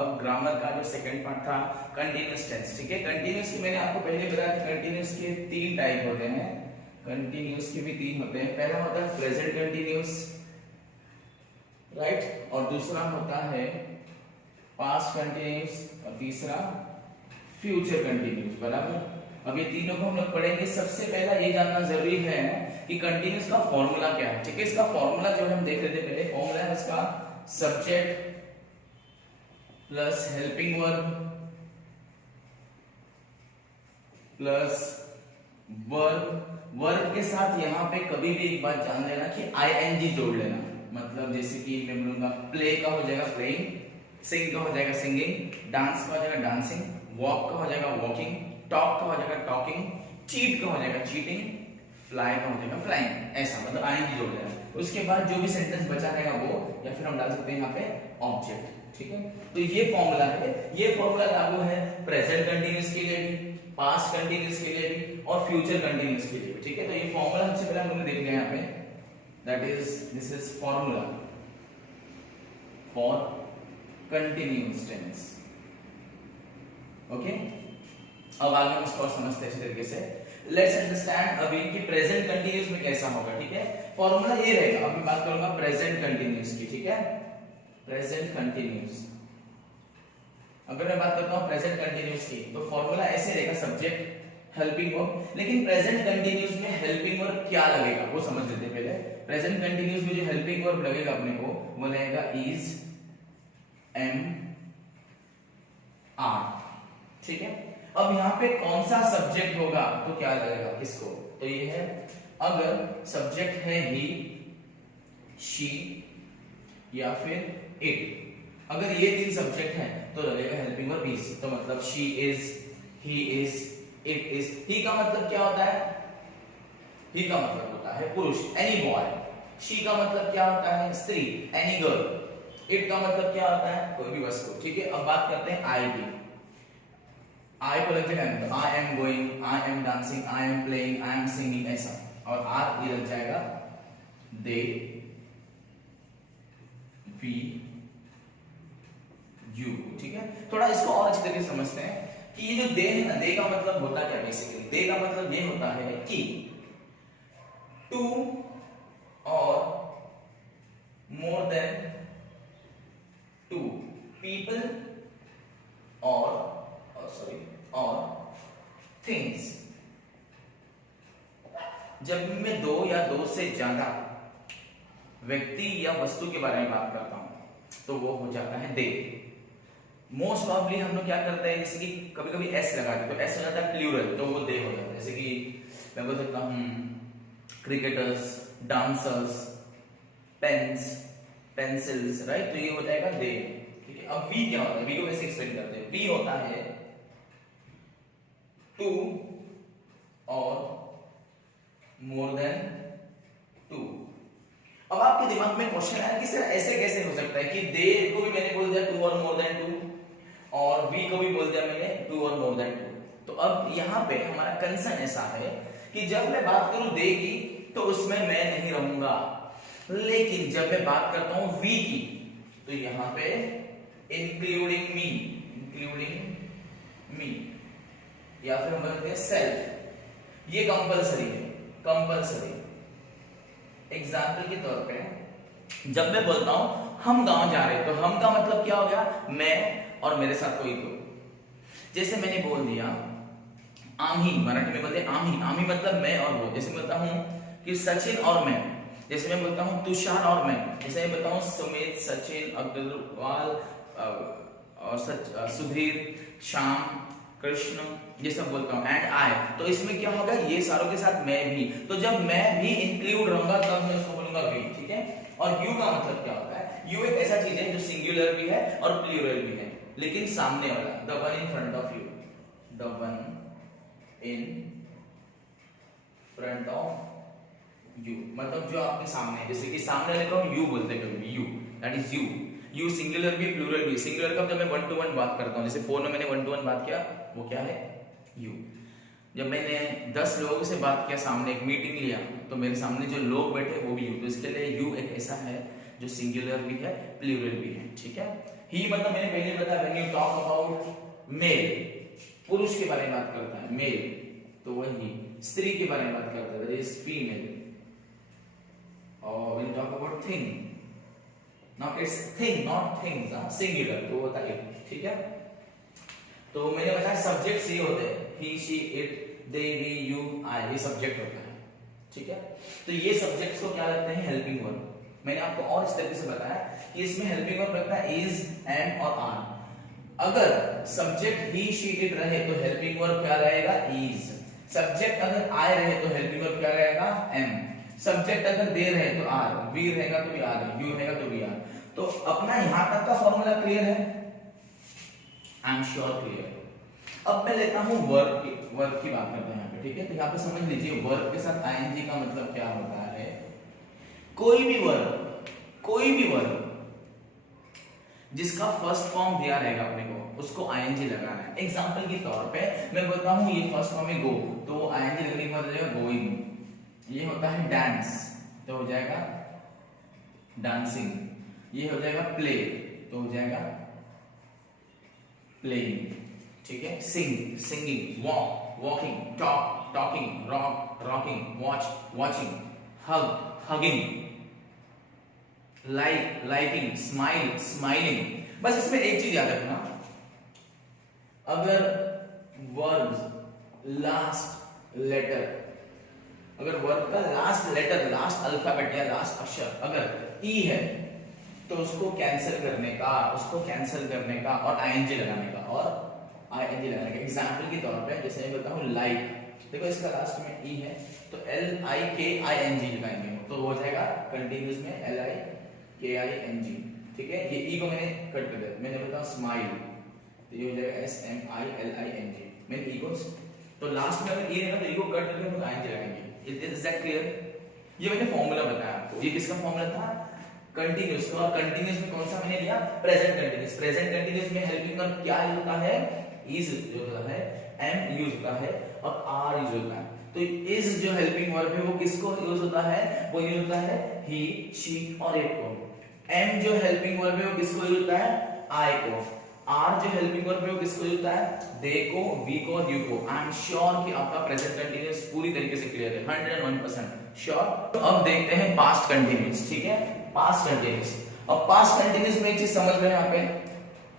अब ग्रामर का जो सेकंड पार्ट था कंटिन्यूअस टेंस, ठीक है। कंटिन्यूअस की मैंने आपको पहले बताया था, कंटिन्यूअस के 3 टाइप होते हैं, कंटिन्यूअस के भी 3 होते हैं। पहला होता है प्रेजेंट कंटिन्यूअस, राइट, और दूसरा होता है पास्ट कंटिन्यूअस, और तीसरा फ्यूचर कंटिन्यूअस, बराबर। अब ये तीनों को हम लोग पढ़ेंगे। सबसे पहला ये जानना जरूरी है कि कंटिन्यूअस का फॉर्मूला क्या है, ठीक है। इसका फॉर्मूला जो हम देख रहे थे पहले, फॉर्मूला है उसका subject plus helping verb plus verb. Verb के साथ यहाँ पे कभी भी एक बात जान लेना कि आईएनजी जोड़ लेना, मतलब जैसे कि मैं बोलूंगा प्ले का हो जाएगा प्लेइंग, सिंग का हो जाएगा सिंगिंग, डांस का हो जाएगा डांसिंग, वॉक का हो जाएगा वॉकिंग, टॉक का हो जाएगा टॉकिंग, चीट का हो जाएगा चीटिंग, फ्लाई का हो जाएगा फ्लाइंग, ऐसा मतलब आईएनजी जोड़ लेना। उसके बाद जो भी सेंटेंस बचा रहेगा वो, या फिर हम डाल सकते हैं यहाँ पे ऑब्जेक्ट, ठीक है। तो ये फॉर्मूला है, ये फॉर्मूला लागू है प्रेजेंट कंटिन्यूअस के लिए भी, पास्ट कंटिन्यूअस के लिए भी, और फ्यूचर कंटिन्यूअस के लिए भी, ठीक है। तो ये फॉर्मूला सबसे पहले हम लोग देख लिया यहाँ पे, that is this is formula for continuous tense, okay. अब आगे हम इसको समझते हैं अच्छे तरीके से। लेट्स अंडरस्टैंड अभी कि प्रेजेंट कंटिन्यूअस में कैसा होगा, ठीक है। फॉर्मूला ये रहेगा, अभी बात करूंगा प्रेजेंट कंटिन्यूअस की, ठीक है। प्रेजेंट कंटिन्यूअस, अगर मैं बात करता हूं प्रेजेंट कंटिन्यूअस की, तो फॉर्मूला ऐसे रहेगा सब्जेक्ट हेल्पिंग वर्ब। लेकिन प्रेजेंट कंटिन्यूअस में हेल्पिंग वर्ब क्या लगेगा वो समझ लेते हैं पहले। प्रेजेंट कंटिन्यूअस में जो हेल्पिंग वर्ब लगेगा अपने को, वो रहेगा इज, एम, आर, ठीक है। अब यहाँ पे कौन सा सब्जेक्ट होगा तो क्या लगेगा किसको, तो ये है, अगर सब्जेक्ट है ही, शी या फिर इट, अगर ये 3 सब्जेक्ट हैं तो लगेगा हेल्पिंग वर्ब इज। तो मतलब she is, he is, it is. He का मतलब क्या होता है, ही का मतलब होता है पुरुष, एनी बॉय। शी का मतलब क्या होता है, स्त्री, एनी गर्ल। इट का मतलब क्या होता है, कोई भी वस्तु, ठीक है। अब बात करते हैं आई की। आई को लग जाएगा I am going, I am dancing, I am playing, I am singing, ऐसा। और आर ये लग जाएगा दे, वी, यू, ठीक है। थोड़ा इसको और अच्छी तरीके से समझते हैं कि ये जो दे है ना, दे का मतलब होता क्या बेसिकली, दे का मतलब ये होता है कि टू और मोर देन टू पीपल और थिंग्स। जब मैं 2 या 2 से ज्यादा व्यक्ति या वस्तु के बारे में बात करता हूं तो वो हो जाता है दे। मोस्ट प्रॉब्ली हम लोग क्या करते हैं, जैसे कि कभी कभी एस लगा दे, तो एस हो जाता है प्लूरल, तो वो दे हो जाता है। जैसे कि मैं बोल सकता हूं cricketers, dancers, pens, pencils, right, तो ये हो जाएगा दे, ठीक है। अब वी क्या होता है, वी को वैसे एक्सप्लेन करते हैं। वी होता है टू और मोर देन टू। अब आपके दिमाग में क्वेश्चन आया कि सर ऐसे कैसे हो सकता है कि दे को भी मैंने बोल दिया टू और मोर देन टू, और वी को भी बोल दिया मैंने टू और मोर देन टू। तो अब यहाँ पे हमारा कंसर्न ऐसा है कि जब मैं बात करूं दे की तो उसमें मैं नहीं रहूंगा, लेकिन जब मैं बात करता हूं वी की तो यहाँ पे इंक्लूडिंग मी, या फिर हम बोलते हैं सेल्फ, ये कंपलसरी है, कंपलसरी। एग्जाम्पल के तौर पे जब मैं बोलता हूं हम गांव जा रहे हैं, तो हम का मतलब क्या हो गया, मैं और मेरे साथ कोई तो। जैसे मैंने बोल दिया आम्ही, मराठी में बोलते हैं आम्ही, आम्ही मतलब मैं और वो। जैसे बोलता हूं कि सचिन और मैं, जैसे मैं बोलता हूं तुषार और मैं, जैसे मैं बोलता हूं सुमित, सचिन, अग्रवाल और सुधीर, श्याम, कृष्ण, ये सब बोलता हूं, एंड आई। तो इसमें क्या होगा, ये सारों के साथ मैं भी। तो जब मैं भी इंक्लूड रहूंगा तब मैं उसको बोलूंगा वी, ठीक है। और यू का मतलब क्या होता है, यू एक ऐसा चीज है जो सिंगुलर भी है और प्लूरल भी है, लेकिन सामने वाला, the one in front of you, the one in front of you, मतलब जो आपके सामने है। जैसे कि सामने वाले को हम यू बोलते हैं कभी, you, that is you. You singular भी प्लूरल भी। सिंगुलर का जब मैं 1 to 1 बात करता हूं, जैसे फोन में मैंने 1 to 1 बात किया, वो क्या है, यू। जब मैंने 10 लोगों से बात किया, सामने एक मीटिंग लिया, तो मेरे सामने जो लोग बैठे वो भी यू। तो इसके लिए यू एक ऐसा है जो सिंगुलर भी है प्लूरल भी है, ठीक है। ही मतलब मैंने पहले बताया when you talk about male, पुरुष के बारे में बात करता है मेल, तो वही स्त्री के बारे में बात करता है दैट इज फीमेल। और when you talk about thing, now it's thing not things, singular तो होता है, ठीक है। तो मैंने बताया सब्जेक्ट सी होते हैं, he she it they we you I, ये सब्जेक्ट होता है, ठीक है। तो ये सब्जेक्ट्स को क्या लगते हैं हेल्पिंग वर्ब। मैंने आपको और इस तरीके से बताया कि इसमें हेल्पिंग वर्ब लगता है इज, एम और आर। अगर सब्जेक्ट ही शी इट रहे तो हेल्पिंग वर्ब क्या रहेगा इज। सब्जेक्ट अगर आई रहे तो हेल्पिंग वर्ब क्या रहेगा एम। सब्जेक्ट अगर दे रहे तो आर, वी रहेगा तो भी आर, यू रहेगा तो भी आर। तो अपना यहां तक का फॉर्मूला क्लियर है, आई एम श्योर क्लियर है। अब मैं लेता हूं वर्ब की बात करते हैं यहाँ पे, ठीक है। तो यहाँ पे समझ लीजिए वर्ब के साथ आईएनजी का मतलब क्या होता है। कोई भी वर्ब जिसका फर्स्ट फॉर्म दिया रहेगा अपने को, उसको आईएनजी लगाना है। एग्जांपल के तौर पे मैं बोलता हूं ये फर्स्ट फॉर्म है गो, तो आईएनजी लगने के बाद हो जाएगा गोइंग। ये होता है डांस, तो हो जाएगा डांसिंग। ये हो जाएगा प्ले, तो हो जाएगा प्लेइंग, ठीक है। Sing, singing, walk, walking, talk, talking, rock, rocking, watch, watching, hug, hugging, like, liking, smile, smiling. बस इसमें एक चीज याद रखना, अगर वर्ब लास्ट लेटर, अगर वर्ब का लास्ट लेटर, लास्ट अल्फाबेट या लास्ट अक्षर अगर ई है तो उसको कैंसिल करने का और आईएनजी लगाने का, एग्जांपल के तौर पे जैसे मैं बताऊं लाइक, देखो इसका लास्ट में ई है तो LIKING लगाएंगे तो हो जाएगा कंटिन्यूस में LIKING, ठीक है। ये ई को मैंने कट कर दिया, मैंने बताया स्माइल तो ये हो जाएगा SMILING। मैंने ई को तो लास्ट में अगर ई रहेगा तो ई को कट करके हम आईएनजी लगाएंगे। Is that clear? ये मैंने फार्मूला बताया आपको। ये किसका फार्मूला था? कंटीन्यूअस। और कंटीन्यूअस में कौन सा मैंने लिया? Present continuous. प्रेजेंट कंटीन्यूअस में हेल्पिंग वर्ब क्या होता है? इज जो होता है, एम यूज होता है और आर यूज होता है। तो इज जो हेल्पिंग वर्ब है वो किसको यूज होता है? वो यूज होता है ही, शी और इट को। एम जो हेल्पिंग वर्ब है वो किसको यूज होता है? आई को। आर जो हेल्पिंग वर्ब है वो किसको यूज होता है? दे को, वी को और यू को। आई एम श्योर कि आपका प्रेजेंट कंटीन्यूअस पूरी तरीके से क्लियर है, 101% श्योर। तो अब देखते हैं पास्ट कंटीन्यूअस, ठीक है। Past continuous. अब पास्ट कंटीन्यूअस में एक चीज समझ रहे हैं यहाँ पे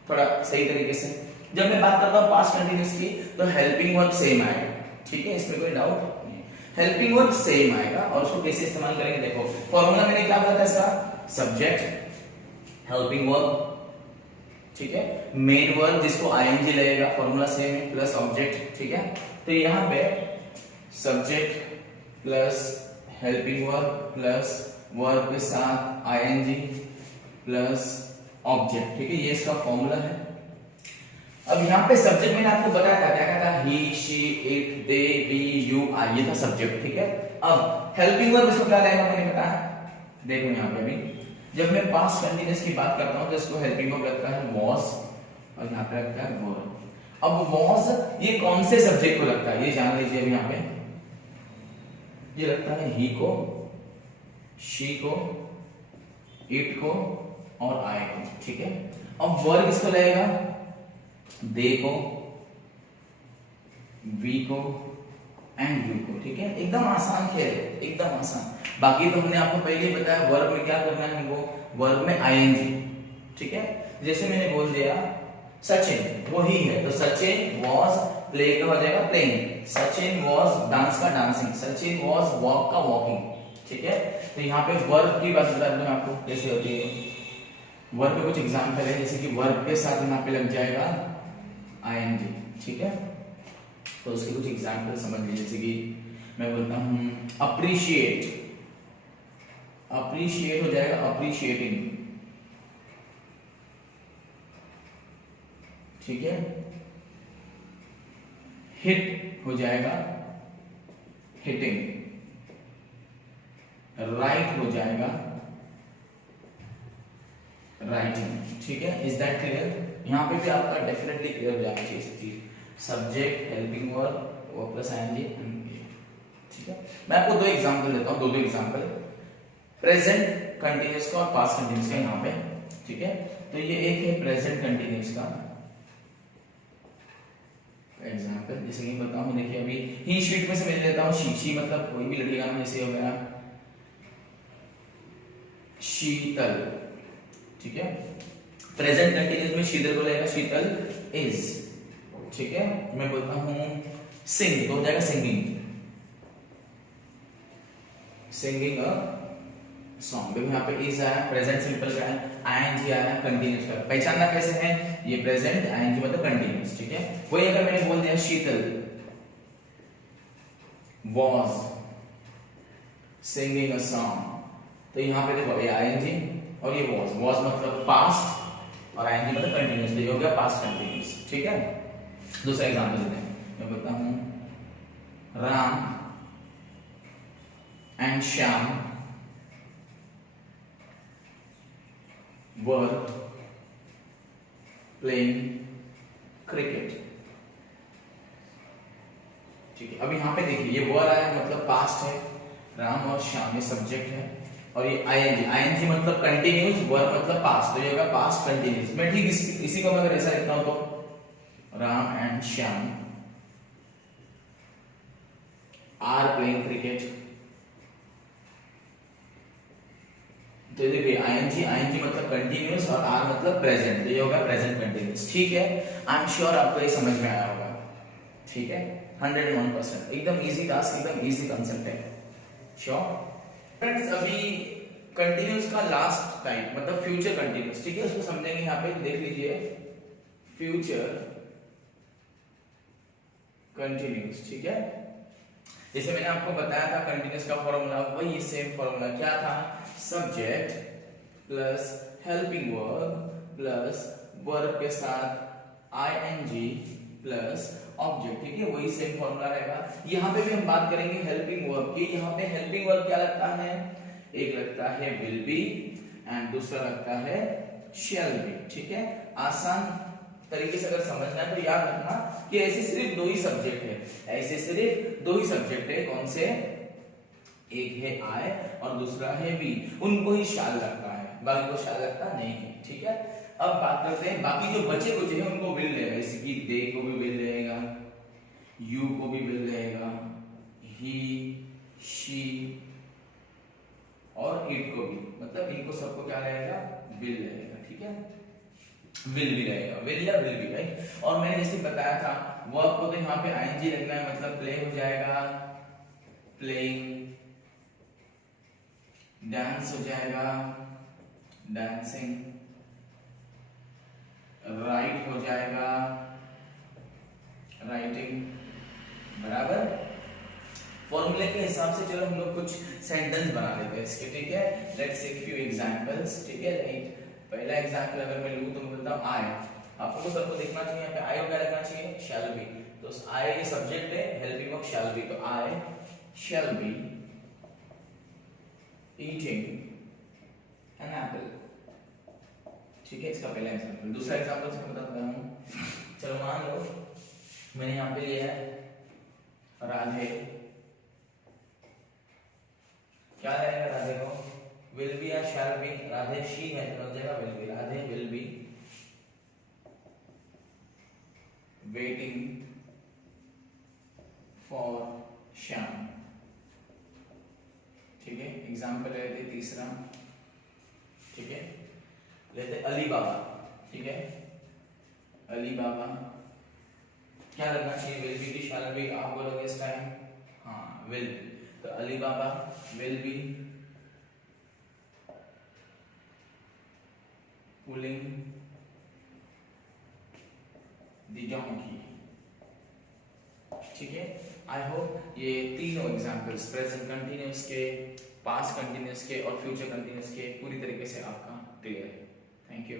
थोड़ा सही तरीके से। जब मैं बात करता हूं पास्ट कंटीन्यूअस की तो हेल्पिंग वर्ब सेम आएगा, ठीक है, इसमें कोई डाउट नहीं। हेल्पिंग वर्ब सेम आएगा और उसको कैसे इस्तेमाल करेंगे देखो। फॉर्मूला मैंने क्या बताया था इसका? सब्जेक्ट, हेल्पिंग वर्ब, ठीक है, मेन वर्ब जिसको आईएनजी लगेगा, फॉर्मूला सेम है, प्लस ऑब्जेक्ट, ठीक है। तो यहां पे subject plus helping verb plus verb के साथ आईएनजी प्लस ऑब्जेक्ट, ठीक है, ये इसका फॉर्मूला है। अब यहाँ पे सब्जेक्ट मैंने आपको बताया था, क्या कहता है? He, she, it, they, we, you, I, ये था सब्जेक्ट, ठीक है। अब हेल्पिंग वर्ब इसको क्या लगेगा मैंने बताया, देखो यहाँ पे भी जब मैं पास्ट कंटीन्यूअस की बात करता हूँ तो इसको हेल्पिंग वर्ब लगता है was और यहाँ पे लगता है were। अब was ये कौन से सब्जेक्ट को लगता है ये जान लीजिए। अभी यहाँ पे ये लगता है he को, she को, it को और I को, ठीक है। अब were किसको लगेगा? they को, we को एंड यू को, ठीक है। एकदम आसान खेल है, एकदम आसान। बाकी तो हमने आपको पहले ही बताया वर्ब में क्या करना है हमको, वर्ब में आईएनजी, ठीक है। जैसे मैंने बोल दिया सचिन, वो ही है तो सचिन वाज प्ले का हो जाएगा प्लेइंग, सचिन वाज डांस का डांसिंग, सचिन वाज वॉक का वॉकिंग, ठीक है। तो यहाँ पे वर्ब की बात बता दूं आपको कैसे होती है। वर्ब पे कुछ एग्जांपल है, जैसे कि वर्ब के साथ यहाँ पे लग जाएगा आईएनजी, ठीक है। तो उसके कुछ एग्जांपल समझ लीजिए। जैसे कि मैं बोलता हूं अप्रिशिएट, अप्रिशिएट हो जाएगा अप्रिशिएटिंग, ठीक है। हिट हो जाएगा हिटिंग, राइट हो जाएगा राइटिंग, ठीक है। Is that clear? यहां पे भी आपका डेफिनेटली क्लियर हो जाना चाहिए चीज। सब्जेक्ट, हेल्पिंग वर्ब और प्लस आईएनजी, ठीक है। मैं आपको दो एग्जांपल देता हूं, दो एग्जांपल प्रेजेंट कंटीन्यूअस का और पास्ट कंटीन्यूअस का यहाँ पे, ठीक है। तो ये एक है प्रेजेंट कंटिन्यूस का एग्जांपल, जैसे कि बताऊं, देखिए अभी ही शीट में से मैं लेता हूं शी मतलब कोई भी लड़की का नाम, जैसे हो गया शीतल, ठीक है। प्रेजेंट कंटिन्यूस में शीतल को लेगा शीतल इज, ठीक है। मैं बोलता हूं सिंग तो हो जाएगा सिंगिंग, सिंगिंग अ सॉन्ग। देखो यहाँ पे इज आया, प्रेजेंट सिंपल का है, आईएनजी आया कंटिन्यूस का। पहचानना कैसे है, ये प्रेजेंट आईएनजी मतलब कंटिन्यूस, ठीक है। वही अगर मैंने बोल दिया शीतल was singing a song, तो यहाँ पे देखो ये आईएनजी और ये was मतलब पास्ट और आईएनजी मतलब कंटिन्यूस, तो ये हो गया पास्ट कंटिन्यूस, ठीक है। दूसरा एग्जांपल लेते हैं, मैं बोलता हूं Ram and Shyam were playing cricket, ठीक है। अब यहाँ पे देखिए ये वर आया मतलब पास्ट है, राम और श्याम ये सब्जेक्ट है, और ये आईएनजी मतलब कंटिन्यूस, वर मतलब पास्ट, तो ये होगा पास्ट कंटिन्यूस। मैं ठीक इसी को मैं अगर ऐसा लिखता हूं तो Ram and Shyam are playing cricket, तो देखिए आईएनजी मतलब कंटिन्यूस और आर मतलब प्रेजेंट, तो ये होगा प्रेजेंट कंटिन्यूस, ठीक है। आई एम श्योर आपको ये समझ में आया होगा, ठीक है। 101% एकदम इजी टास्क, एकदम इजी कांसेप्ट है, श्योर। फ्रेंड्स अभी कंटिन्यूस का लास्ट टाइप मतलब फ्यूचर कंटिन्यूस, ठीक है, उसको समझेंगे। यहाँ पे देख लीजिए फ्यूचर कंटिन्यूस, ठीक है। जैसे मैंने आपको बताया था कंटिन्यूस का फॉर्मूला, वही सेम फॉर्मूला क्या था, subject plus helping verb plus verb के साथ आईएनजी प्लस ऑब्जेक्ट, ठीक है, वही सेम फॉर्मूला रहेगा। यहाँ पे भी हम बात करेंगे हेल्पिंग वर्ब की। यहाँ पे हेल्पिंग वर्ब क्या लगता है, एक लगता है विल बी एंड दूसरा लगता है शैल बी, ठीक है। आसान तरीके से अगर समझना है तो याद रखना कि ऐसे सिर्फ दो ही सब्जेक्ट है, ऐसे सिर्फ दो ही सब्जेक्ट है, कौन से, एक है आई और दूसरा है वी, उनको ही शाल लगता है, बाकी को शाल लगता नहीं है, ठीक है। अब बात करते हैं बाकी जो बचे कुछ है उनको विल रहेगा, जैसे कि दे को भी विल रहेगा, यू को भी विल रहेगा, ही शी और इट को भी, मतलब इनको सबको क्या रहेगा, विल रहेगा, ठीक है। विल भी रहेगा, विल या विल भी, राइट। और मैंने जैसे बताया था वर्ब को तो यहाँ पे आईएनजी लगना है, मतलब प्ले हो जाएगा प्लेइंग, डांस हो जाएगा डांसिंग, राइट हो जाएगा राइटिंग, बराबर। फॉर्मूले के हिसाब से चलो हम लोग कुछ सेंटेंस बना लेते हैं इसके, ठीक है। लेट्स टेक फ्यू एग्जांपल्स, ठीक है, राइट। पहला एग्जांपल अगर मैं लूं तो मैं बोलता हूं आई, आपको तो सबको देखना चाहिए यहाँ पे आई क्या लगना चाहिए, शैल बी, तो आई ये सब्जेक्ट है, हेल्पिंग ऑफ शैल बी, तो I shall be eating an apple, ठीक है, इसका पहला एग्जांपल। दूसरा एग्जांपल मैं बताता हूं, चलो मान लो मैंने यहाँ पे लिया है राधे, क्या रहेगा राधे को, विल बी या शैल बी, राधे शी है तो हो जाएगा will be, Radhe will be waiting for Shyam, ठीक है। एग्जांपल लेते तीसरा, ठीक है, लेते अली बाबा, ठीक है, अली बाबा क्या लगना चाहिए, विल बी की शैल बी, आप बोलोगे इस टाइम, हाँ विल, तो Ali Baba will be pulling the donkey, ठीक है। आई होप ये तीनों एग्जांपल्स प्रेजेंट कंटिन्यूअस के, पास्ट कंटिन्यूअस के और फ्यूचर कंटिन्यूअस के पूरी तरीके से आपका क्लियर है। Thank you.